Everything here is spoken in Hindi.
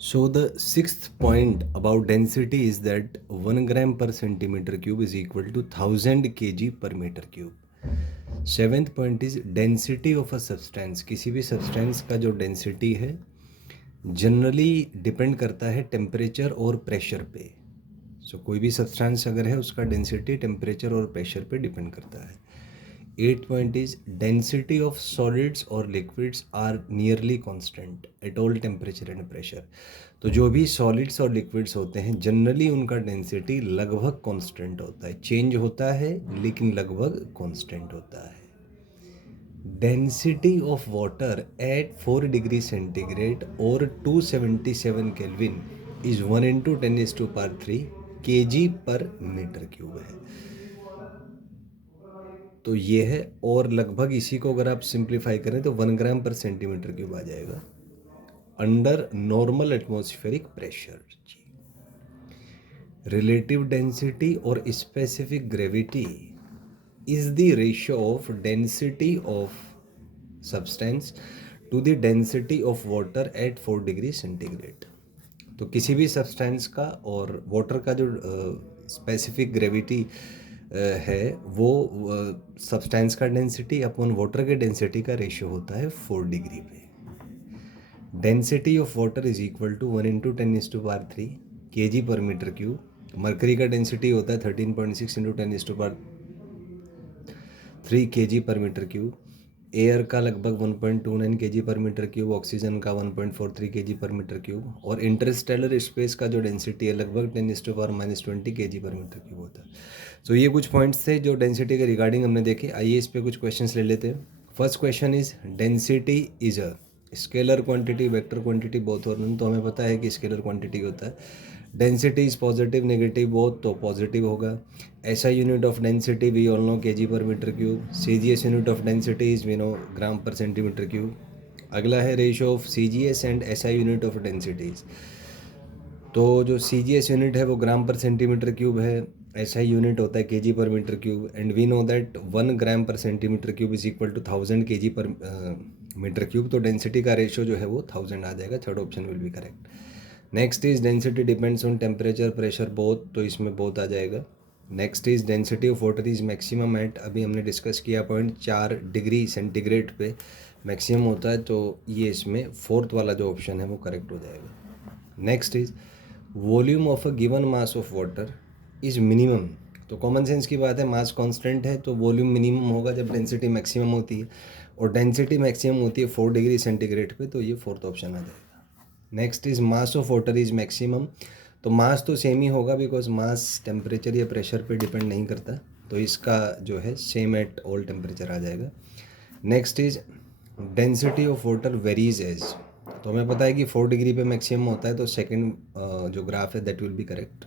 So the sixth point about density is that 1 gram per centimeter cube is equal to 1000 kg per meter cube. Seventh point is density of a substance. किसी भी substance का जो density है जनरली डिपेंड करता है टेम्परेचर और प्रेशर पे. सो कोई भी सब्सटेंस अगर है उसका डेंसिटी टेम्परेचर और प्रेशर पे डिपेंड करता है. At point is density of solids और liquids are nearly constant at all temperature and pressure. तो जो भी सॉलिड्स और लिक्विड्स होते हैं जनरली उनका डेंसिटी लगभग कांस्टेंट होता है. चेंज होता है लेकिन लगभग कांस्टेंट होता है. Density of water at 4 degree centigrade or 277 Kelvin is 1 into 10 is to power 3 kg per meter cube है. तो ये है. और लगभग इसी को अगर आप सिंप्लीफाई करें तो 1 ग्राम पर सेंटीमीटर क्यूब आ जाएगा under normal atmospheric pressure. Relative density और specific gravity is the ratio of density of substance to the density of water at 4 degree centigrade. तो किसी भी सब्सटेंस का और वाटर का जो स्पेसिफिक ग्रेविटी है वो सब्सटेंस का डेंसिटी अपन वाटर के डेंसिटी का रेशियो होता है 4 डिग्री पे. Density of water is equal to 1 into 10 is to power 3 K G पर मीटर क्यूब. मरकरी का डेंसिटी होता है 13.6 into 10 is to power 3 kg पर मीटर क्यूब. एयर का लगभग 1.29 kg पर मीटर क्यूब. ऑक्सीजन का 1.43 kg पर मीटर क्यूब. और इंटरस्टेलर स्पेस का जो डेंसिटी है लगभग 10⁻⁻20 kg पर मीटर क्यूब होता है. सो ये कुछ पॉइंट्स थे जो डेंसिटी के रिगार्डिंग हमने देखे. आइए इस पे कुछ क्वेश्चंस ले लेते हैं. First question is density is a scalar quantity vector quantity both. और तो हमें पता है कि स्केलर क्वांटिटी होता है. Density is positive negative both तो पॉजिटिव होगा. ऐसा unit of density we all know KG पर metre cube. CGS unit of density is we know gram per centimetre cube. अगला है ratio of CGS and SI unit of densities. तो जो सीजीएस यूनिट है वो ग्राम पर सेंटीमीटर क्यूब है. एसआई यूनिट होता है केजी पर metre cube. And we know that 1 gram per centimetre cube is equal to 1000 KG पर मीटर क्यूब. तो डेंसिटी का रेशियो जो है वो 1000 आ जाएगा. Third option will be correct. Next is density depends on temperature pressure both. तो इसमें बोथ आ जाएगा. Next is density of water is maximum at. अभी हमने डिस्कस किया पॉइंट 4 डिग्री सेंटीग्रेड पे मैक्सिमम होता है. तो ये इसमें फोर्थ वाला जो ऑप्शन है वो करेक्ट हो जाएगा. Next is volume of a given mass of water is minimum. तो कॉमन सेंस की बात है. मास कांस्टेंट है तो वॉल्यूम मिनिमम होगा जब डेंसिटी मैक्सिमम होती है. और डेंसिटी मैक्सिमम होती है 4 डिग्री सेंटीग्रेड पे. तो ये फोर्थ ऑप्शन आ जाएगा. Next is mass of water is maximum. तो मास तो सेम ही होगा बिकॉज मास टेम्परेचर या प्रेशर पे डिपेंड नहीं करता. तो इसका जो है सेम एट ऑल टेम्परेचर आ जाएगा. Next is density of water varies as. तो हमें पता है कि 4 डिग्री पे मैक्सिमम होता है. तो सेकंड जो ग्राफ है दैट विल बी करेक्ट.